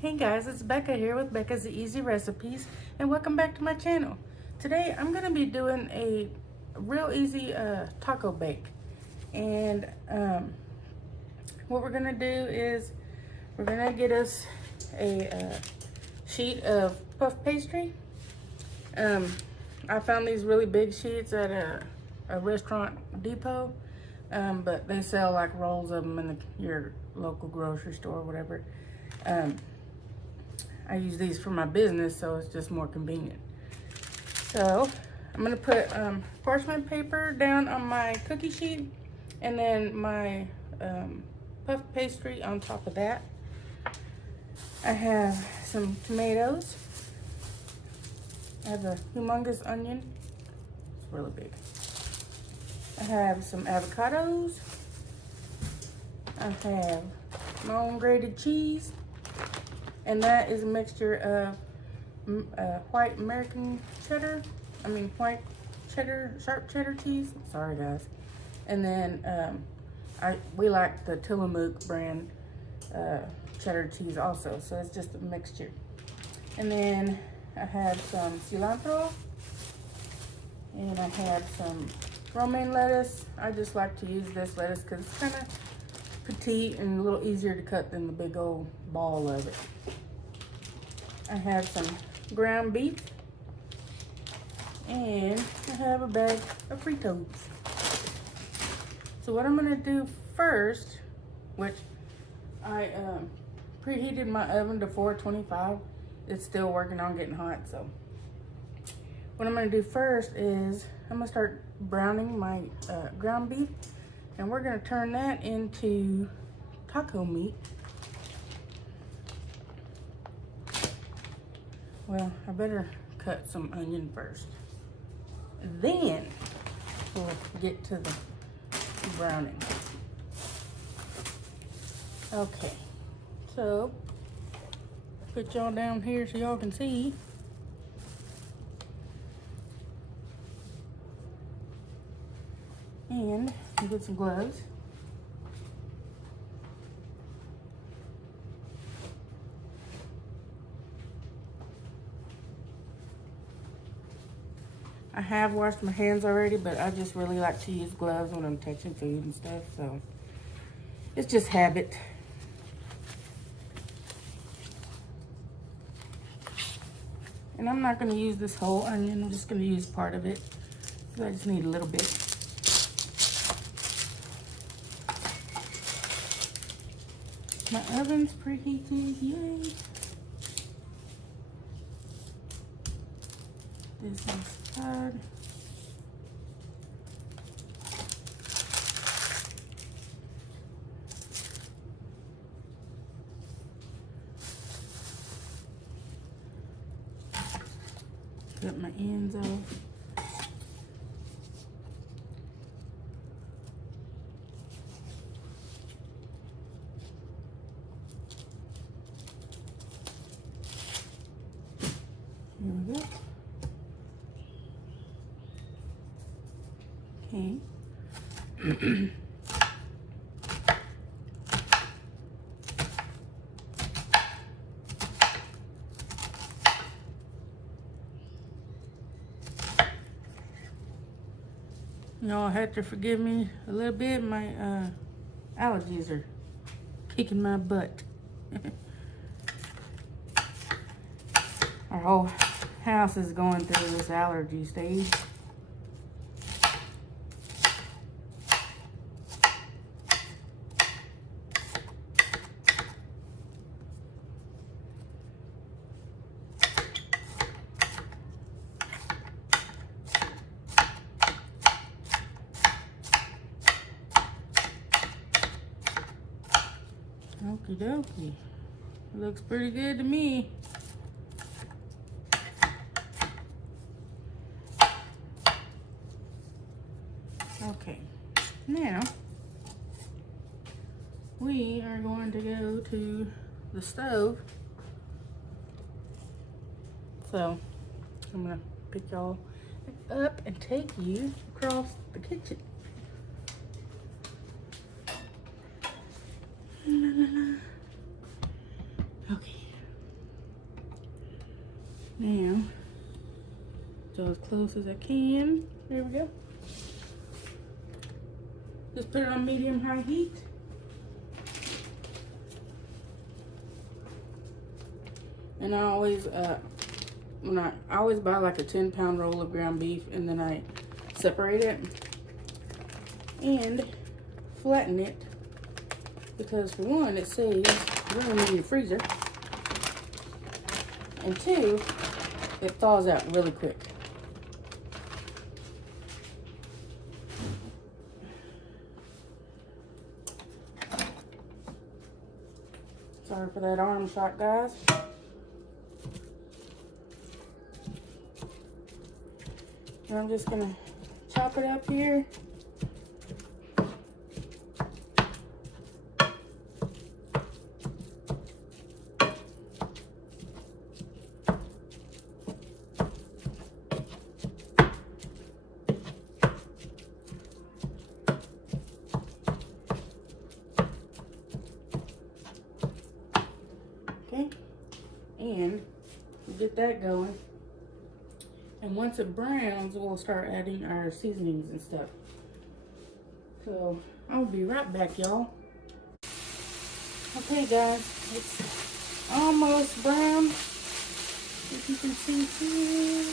Hey guys, it's Becca here with Becca's Easy Recipes, and welcome back to my channel. Today I'm going to be doing a real easy taco bake, and what we're going to do is we're going to get us a sheet of puff pastry. I found these really big sheets at a restaurant depot, but they sell like rolls of them in your local grocery store or whatever. I use these for my business, so it's just more convenient. So I'm gonna put parchment paper down on my cookie sheet, and then my puff pastry on top of that. I have some tomatoes. I have a humongous onion. It's really big. I have some avocados. I have my own grated cheese. And that is a mixture of white American cheddar. White cheddar, sharp cheddar cheese. Sorry guys. And then we like the Tillamook brand cheddar cheese also. So it's just a mixture. And then I have some cilantro. And I have some romaine lettuce. I just like to use this lettuce because it's kind of petite and a little easier to cut than the big old ball of it. I have some ground beef, and I have a bag of Fritos. So what I'm gonna do first, which I preheated my oven to 425. It's still working on getting hot, so what I'm gonna do first is I'm gonna start browning my ground beef, and we're gonna turn that into taco meat. Well, I better cut some onion first. Then we'll get to the browning. Okay, so put y'all down here so y'all can see. And get some gloves. I have washed my hands already, but I just really like to use gloves when I'm touching food and stuff, so it's just habit. And I'm not going to use this whole onion, I'm just going to use part of it, because I just need a little bit. My oven's preheated, yay! This is hard. Cut my ends off. Here we go. Okay. Y'all have to forgive me a little bit. My allergies are kicking my butt. Our whole house is going through this allergy stage. Okie dokie. Looks pretty good to me. Okay, now we are going to go to the stove. So I'm gonna pick y'all up and take you across the kitchen. Okay. y'all as close as I can. There we go. Just put it on medium-high heat. And I always, I always buy like a 10-pound roll of ground beef, and then I separate it and flatten it, because for one, it saves room in your freezer, and two, it thaws out really quick. Sorry for that arm shot, guys. And I'm just gonna chop it up here. Okay, and we'll get that going. And once it browns, we'll start adding our seasonings and stuff. So I'll be right back, y'all. Okay, guys, it's almost brown, if you can see here.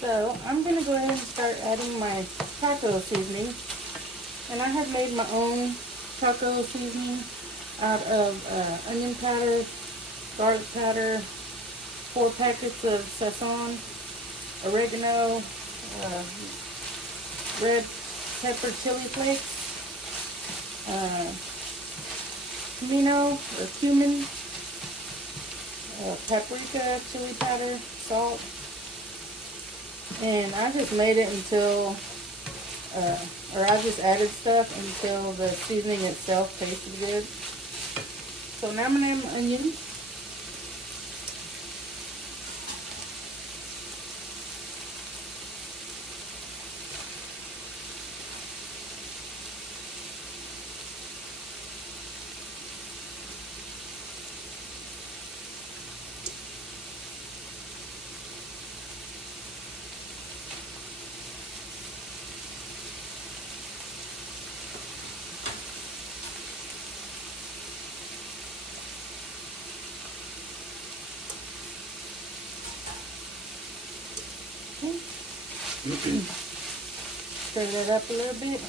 So I'm gonna go ahead and start adding my taco seasoning. And I have made my own taco seasoning out of onion powder, garlic powder, 4 packets of sazon, oregano, red pepper chili flakes, comino or cumin, paprika, chili powder, salt. And I just made it until, or I just added stuff until the seasoning itself tasted good. So now I'm gonna add my onions. Stir that up a little bit.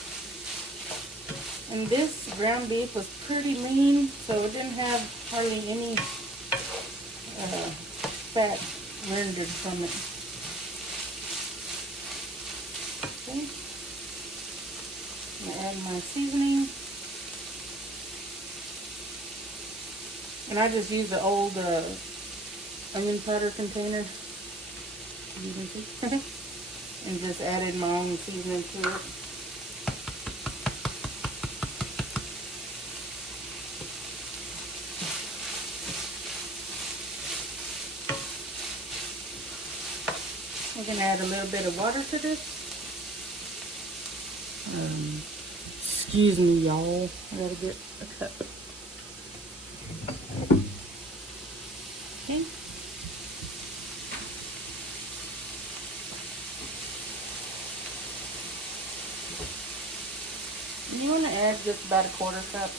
And this ground beef was pretty lean, so it didn't have hardly any fat rendered from it. Okay. I'm gonna add my seasoning. And I just used the old onion powder container. You can see. And just added my own seasoning to it. I'm going to add a little bit of water to this. Excuse me, y'all. I gotta get a cup. Okay. You want to add just about a 1/4 cup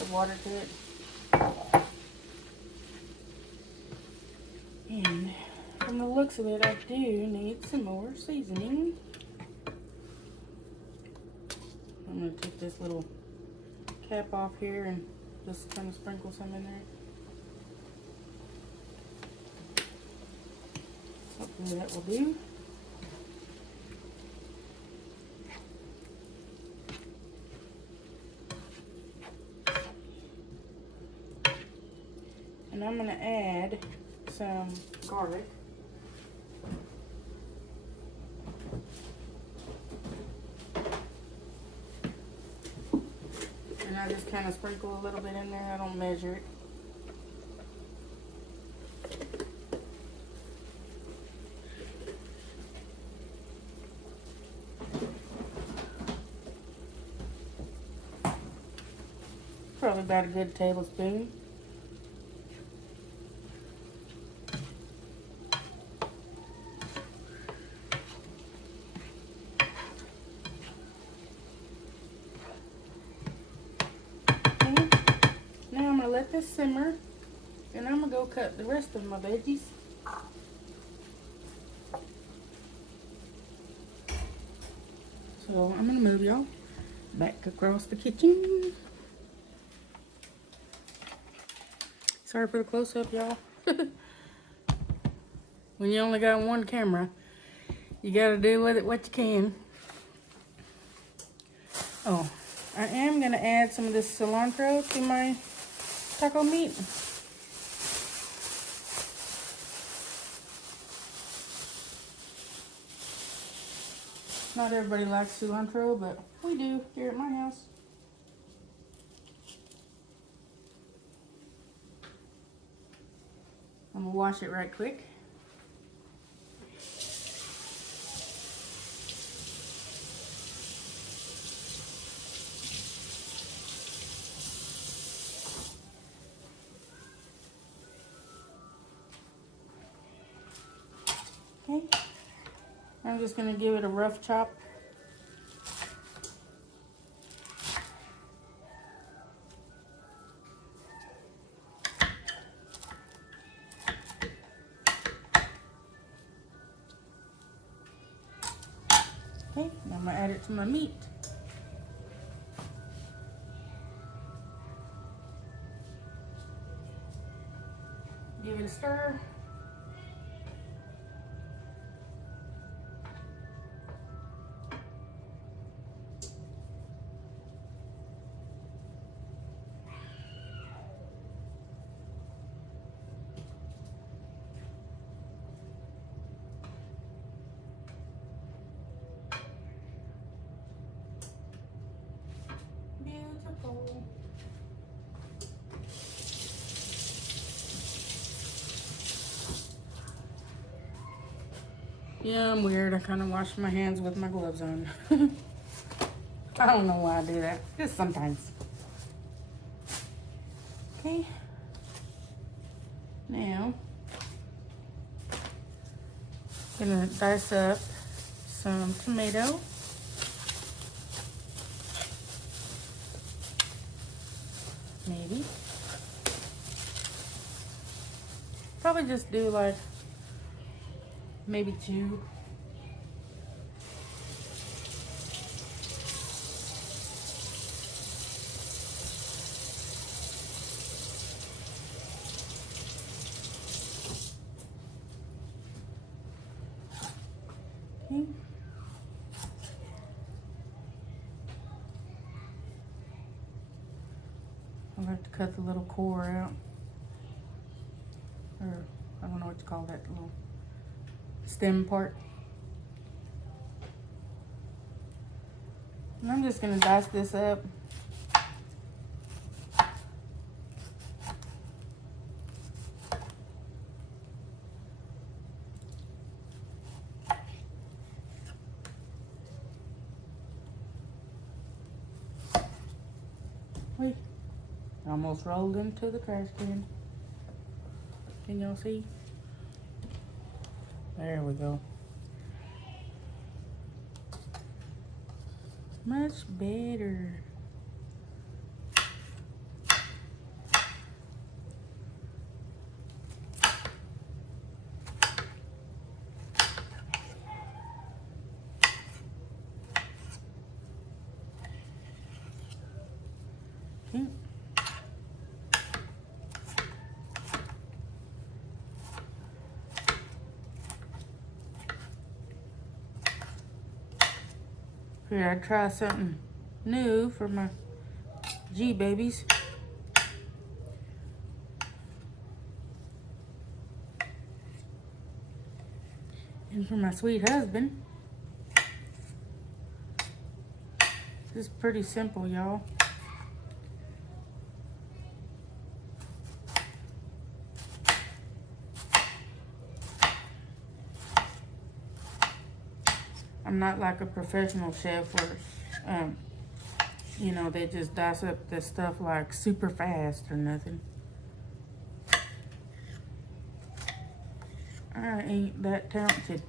of water to it. And from the looks of it, I do need some more seasoning. I'm going to take this little cap off here and just kind of sprinkle some in there. Hopefully that will do. And I'm going to add some garlic. And I just kind of sprinkle a little bit in there. I don't measure it. Probably about a good tablespoon. let this simmer, and I'm gonna go cut the rest of my veggies. So I'm gonna move y'all back across the kitchen. Sorry for the close-up, y'all. When you only got one camera, you gotta do with it what you can. Oh, I am gonna add some of this cilantro to my taco meat. Not everybody likes cilantro, but we do here at my house. I'm gonna wash it right quick. Okay, I'm just gonna give it a rough chop. Okay, now I'm gonna add it to my meat. Give it a stir. Beautiful. Yeah, I'm weird. I kind of wash my hands with my gloves on. I don't know why I do that. Just sometimes. Okay. Now, I'm gonna dice up some tomato. Maybe. Probably just do like maybe 2. Okay. I like to cut the little core out. Or I don't know what you call that little stem part. And I'm just gonna dice this up. Wait, almost rolled into the trash can. Can y'all see? There we go. Much better. Okay. Figured I'd try something new for my G babies. And for my sweet husband. This is pretty simple, y'all. I'm not like a professional chef where, you know, they just dice up this stuff like super fast or nothing. I ain't that talented.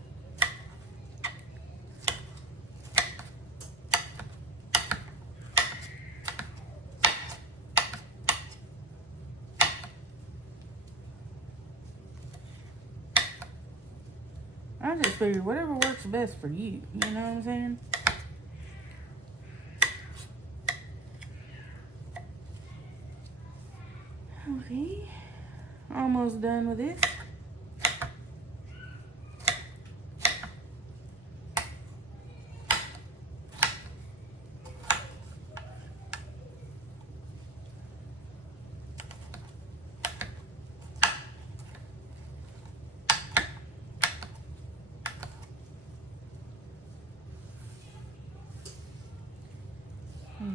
figure whatever works best for you. You know what I'm saying? Okay. Almost done with this.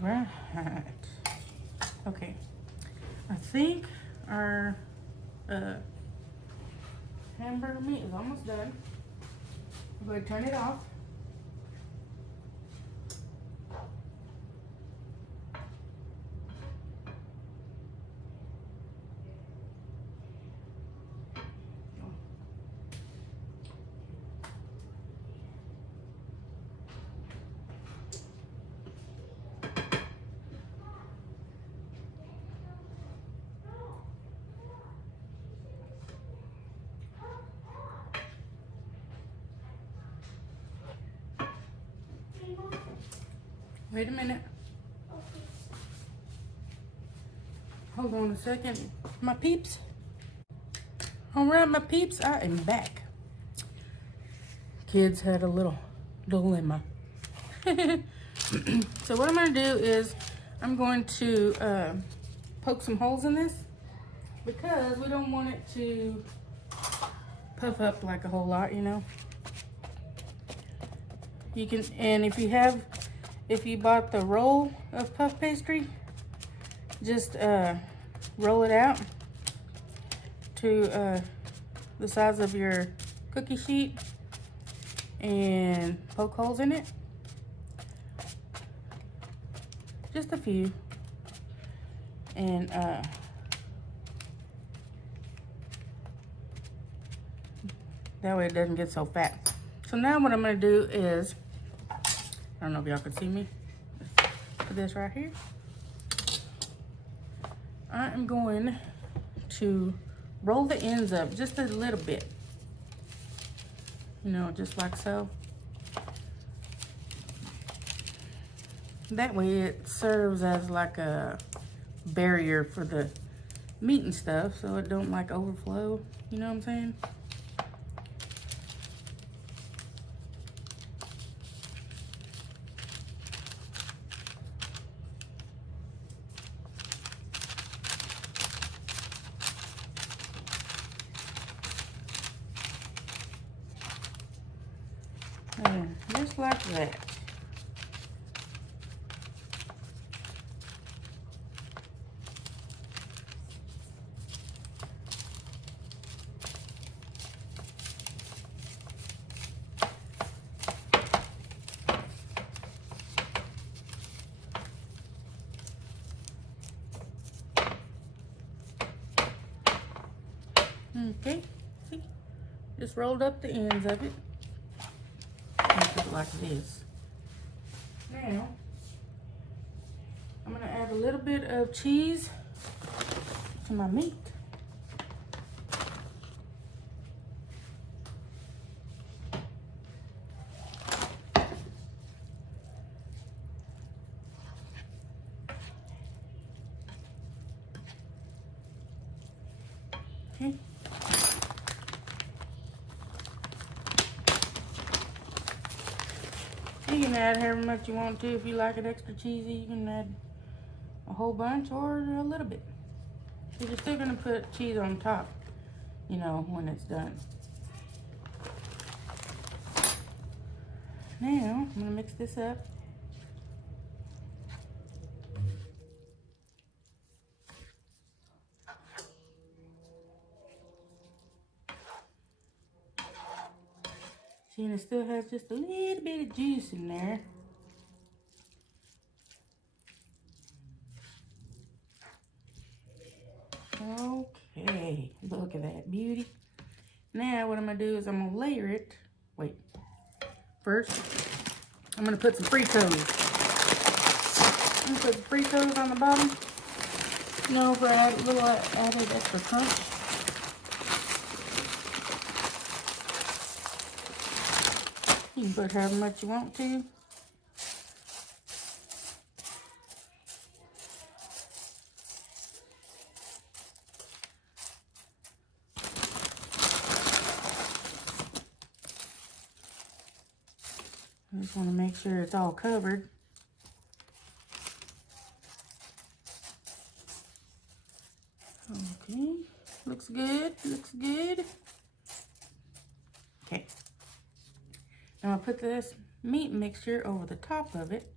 Right. Okay. I think our hamburger meat is almost done. I'm going to turn it off. Wait a minute. Hold on a second. My peeps. All right, my peeps, I am back. Kids had a little dilemma. So what I'm going to do is I'm going to poke some holes in this because we don't want it to puff up like a whole lot, you know. You can, and if you bought the roll of puff pastry, just roll it out to the size of your cookie sheet and poke holes in it. Just a few. And that way it doesn't get so fat. So now what I'm going to do is, I don't know if y'all can see me. Put this right here. I am going to roll the ends up just a little bit. You know, just like so. That way it serves as like a barrier for the meat and stuff so it don't like overflow. You know what I'm saying? And just like that. Okay, see? Just rolled up the ends of it. Make it like this. Now, I'm gonna add a little bit of cheese to my meat. Okay. You can add however much you want to. If you like it extra cheesy, you can add a whole bunch or a little bit. So you're still gonna put cheese on top, you know, when it's done. Now, I'm gonna mix this up. See, and it still has just a little bit of juice in there. Okay, look at that beauty. Now what I'm gonna do is I'm gonna layer it. Wait, first I'm gonna put some Fritos. I'm gonna put some Fritos on the bottom. You know, for a little added extra crunch. can put however much you want to. I just want to make sure it's all covered. Okay, looks good, looks good. Okay, now I'll put this meat mixture over the top of it.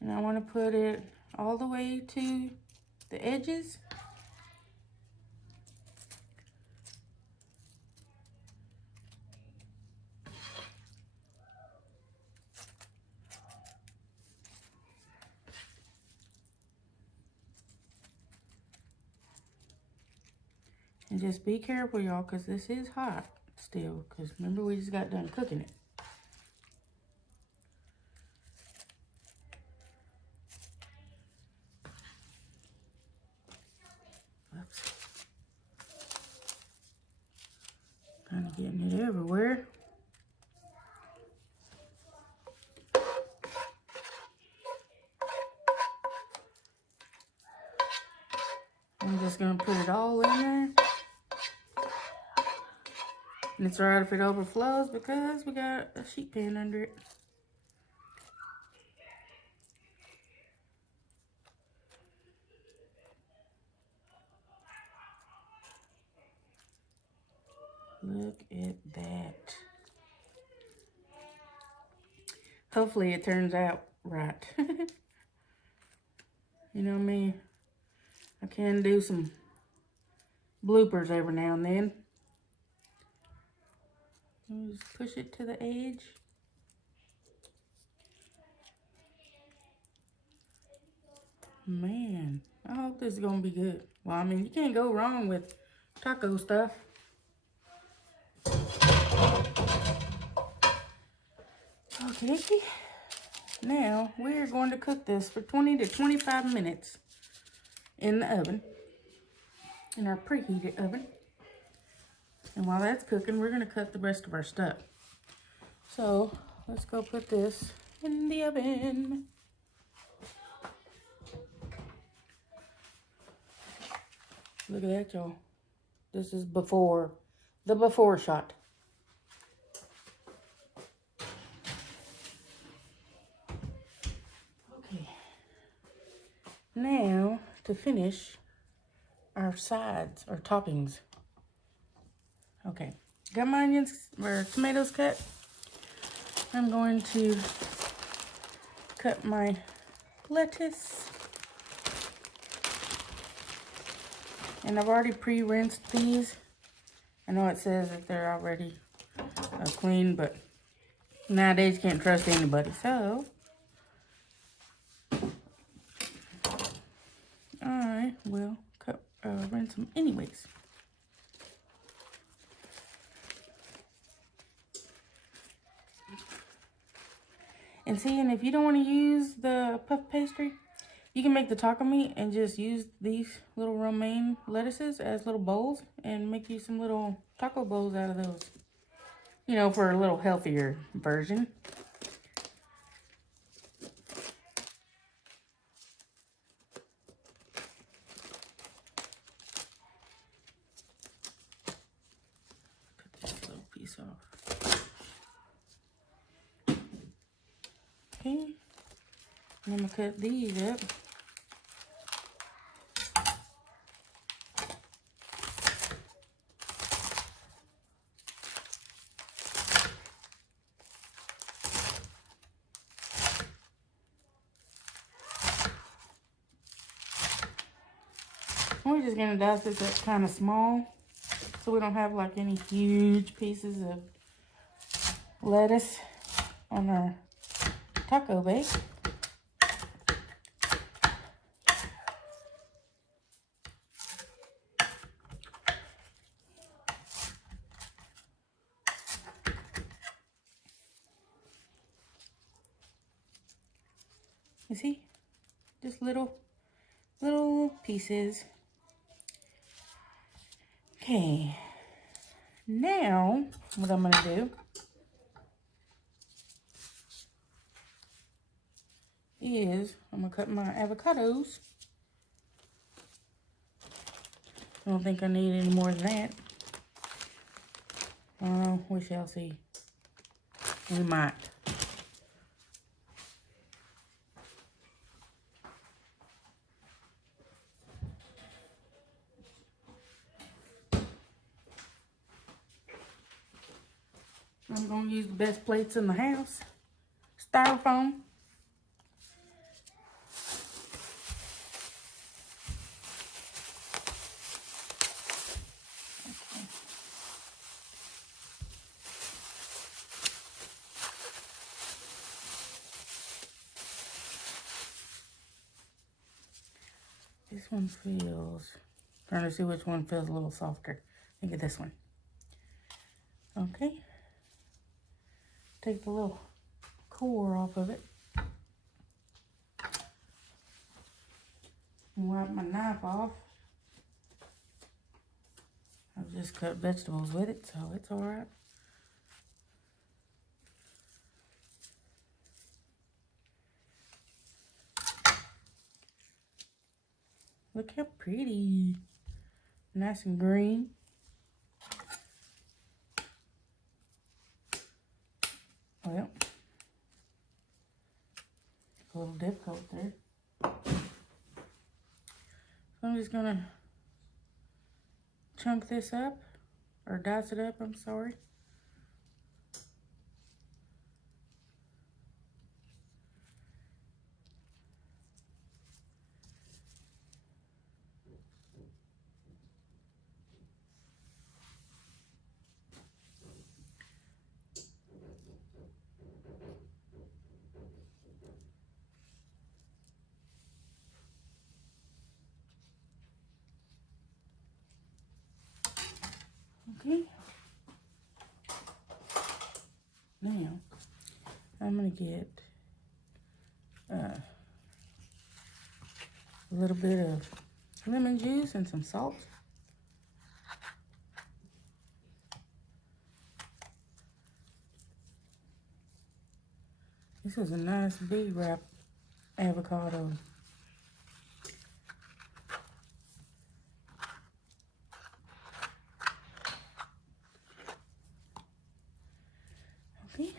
And I want to put it all the way to the edges. And just be careful, y'all, because this is hot still. Because remember, we just got done cooking it. Oops. Kind of getting it everywhere. I'm just going to put it all in there. And it's alright if it overflows because we got a sheet pan under it. Look at that. Hopefully it turns out right. You know me, I can do some bloopers every now and then. Just push it to the edge. Man, I hope this is gonna be good. Well, I mean, you can't go wrong with taco stuff. Okay, now we're going to cook this for 20 to 25 minutes in the oven, in our preheated oven. And while that's cooking, we're gonna cut the rest of our stuff. So let's go put this in the oven. Look at that, y'all. This is before, the before shot. Okay. Now, to finish our sides, or toppings. Okay, got my onions, or tomatoes cut. I'm going to cut my lettuce. And I've already pre-rinsed these. I know it says that they're already clean, but nowadays you can't trust anybody, so I will rinse them anyways. And see, and if you don't want to use the puff pastry, you can make the taco meat and just use these little romaine lettuces as little bowls and make you some little taco bowls out of those. You know, for a little healthier version. Cut this little piece off. Okay. And I'm going to cut these up. We're just going to dice this up kind of small so we don't have like any huge pieces of lettuce on our taco bake. You see? Just little pieces. Okay, now what I'm gonna do is I'm gonna cut my avocados. I don't think I need any more than that. We shall see. We might. I'm gonna use the best plates in the house. Styrofoam. This one feels, trying to see which one feels a little softer. I think of this one. Okay. Take the little core off of it. Wipe my knife off. I've just cut vegetables with it, so it's all right. Look how pretty. Nice and green. Well, a little difficult there. So I'm just gonna chunk this up, or dice it up, I'm sorry. Okay. Now, I'm gonna get a little bit of lemon juice and some salt. This is a nice big wrap avocado. Okay.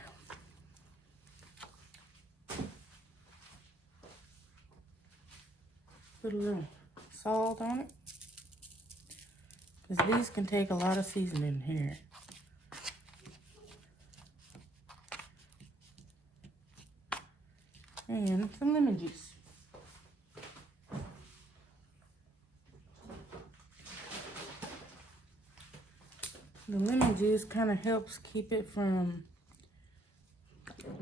Put a little salt on it, because these can take a lot of seasoning here. And some lemon juice. The lemon juice kind of helps keep it from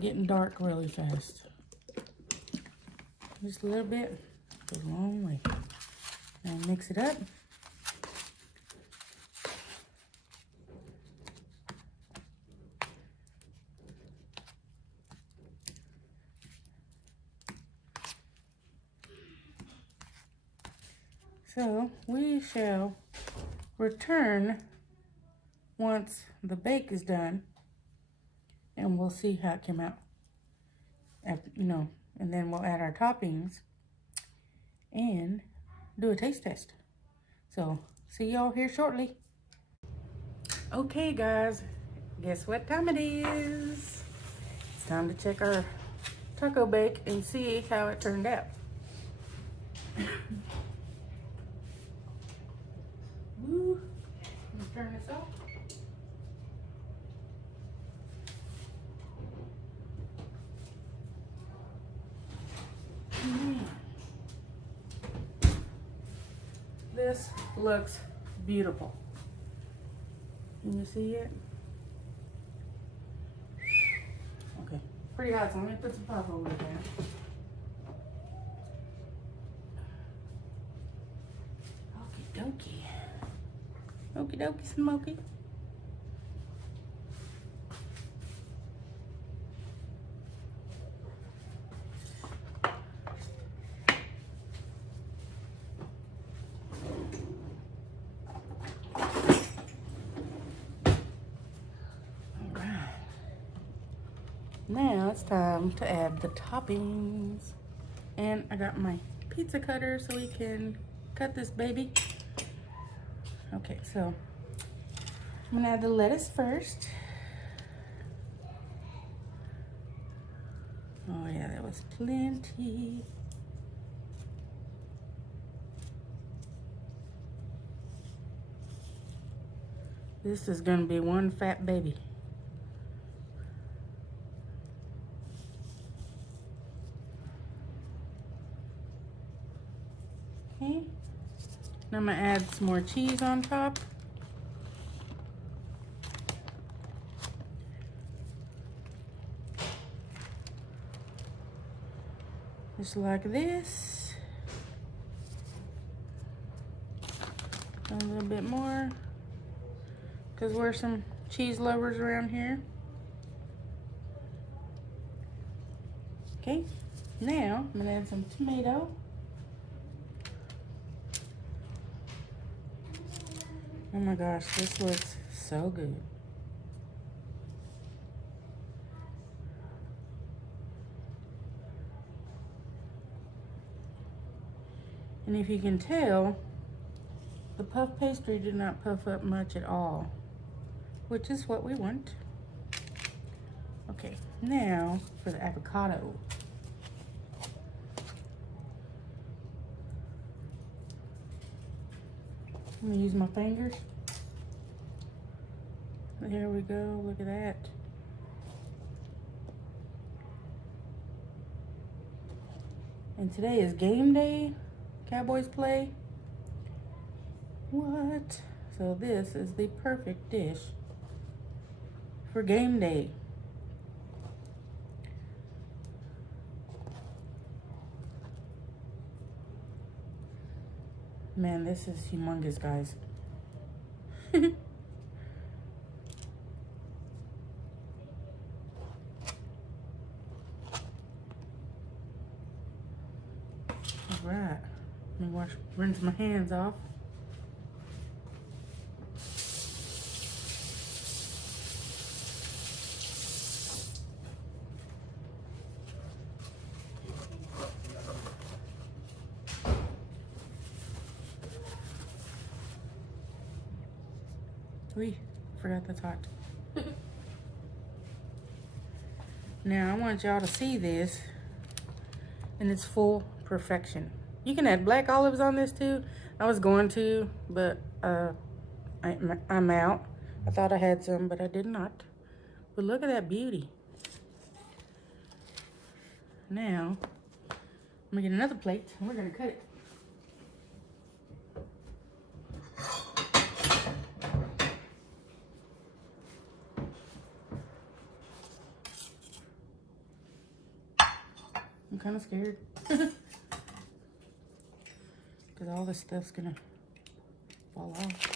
getting dark really fast. Just a little bit goes a long way. And mix it up. So we shall return once the bake is done, and we'll see how it came out. After, and then we'll add our toppings and do a taste test. So see y'all here shortly. Okay guys, guess what time it is? It's time to check our taco bake and see how it turned out. Woo. Let me turn this off. This looks beautiful. Can you see it? Okay, pretty hot, so I'm gonna put some pop over there. Okie dokie. Okie dokie smoky. Now it's time to add the toppings. And I got my pizza cutter so we can cut this baby. Okay, so I'm gonna add the lettuce first. Oh yeah, that was plenty. This is gonna be one fat baby. Okay, now I'm gonna add some more cheese on top. Just like this. A little bit more, because we're some cheese lovers around here. Okay, now I'm gonna add some tomato. Oh my gosh, this looks so good. And if you can tell, the puff pastry did not puff up much at all, which is what we want. Okay, now for the avocado. I'm gonna use my fingers. There we go, look at that. And today is game day. Cowboys play. What? So this is the perfect dish for game day. Man, this is humongous, guys. All right, let me rinse my hands off. Wait, forgot that's hot. Now I want y'all to see this in its full perfection. You can add black olives on this too. I was going to, but I'm out. I thought I had some, but I did not. But look at that beauty. Now, I'm gonna get another plate and we're gonna cut it. I'm kind of scared. Because all this stuff's gonna fall off.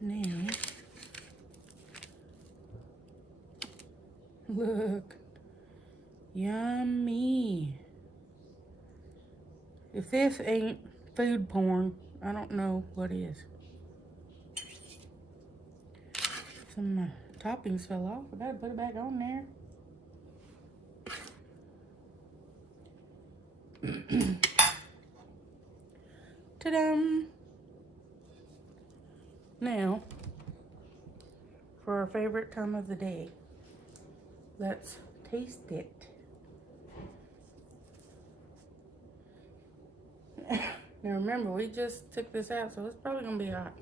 Now, look, yummy. If this ain't food porn, I don't know what is. Some toppings fell off. I gotta put it back on there. Ta-da! Now, for our favorite time of the day, let's taste it. Now remember, we just took this out, so it's probably gonna be hot.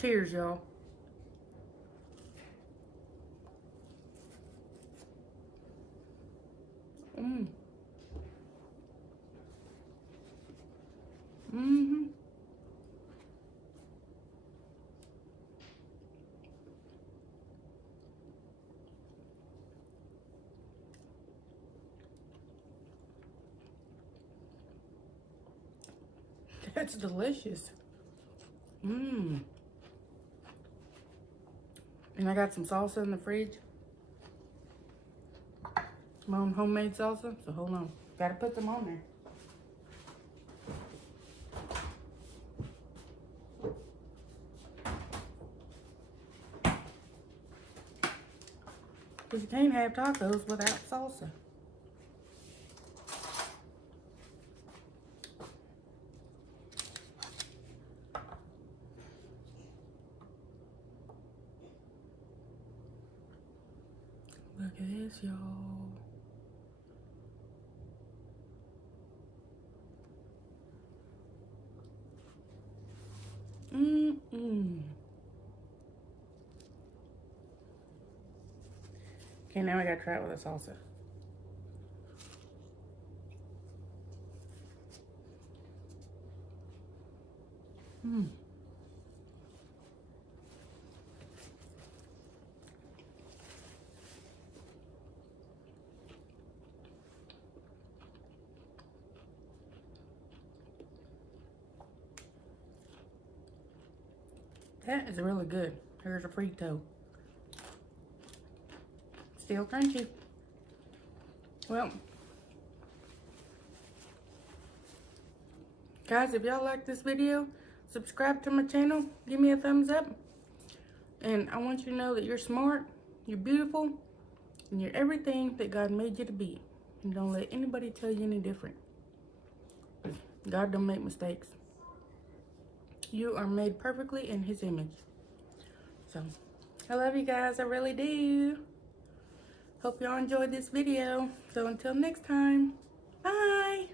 Cheers, y'all. Mm. Mm-hmm. That's delicious. Mmm. And I got some salsa in the fridge. My own homemade salsa. So hold on. Gotta put them on there. Because you can't have tacos without salsa. Look at this, y'all. Okay, now I gotta try it with a salsa. That is really good. Here's a frito. Still crunchy. Well, guys, if y'all like this video, subscribe to my channel, give me a thumbs up. And I want you to know that you're smart, you're beautiful, and you're everything that God made you to be. And don't let anybody tell you any different. God don't make mistakes. You are made perfectly in His image. So, I love you guys. I really do. Hope y'all enjoyed this video. So until next time, bye.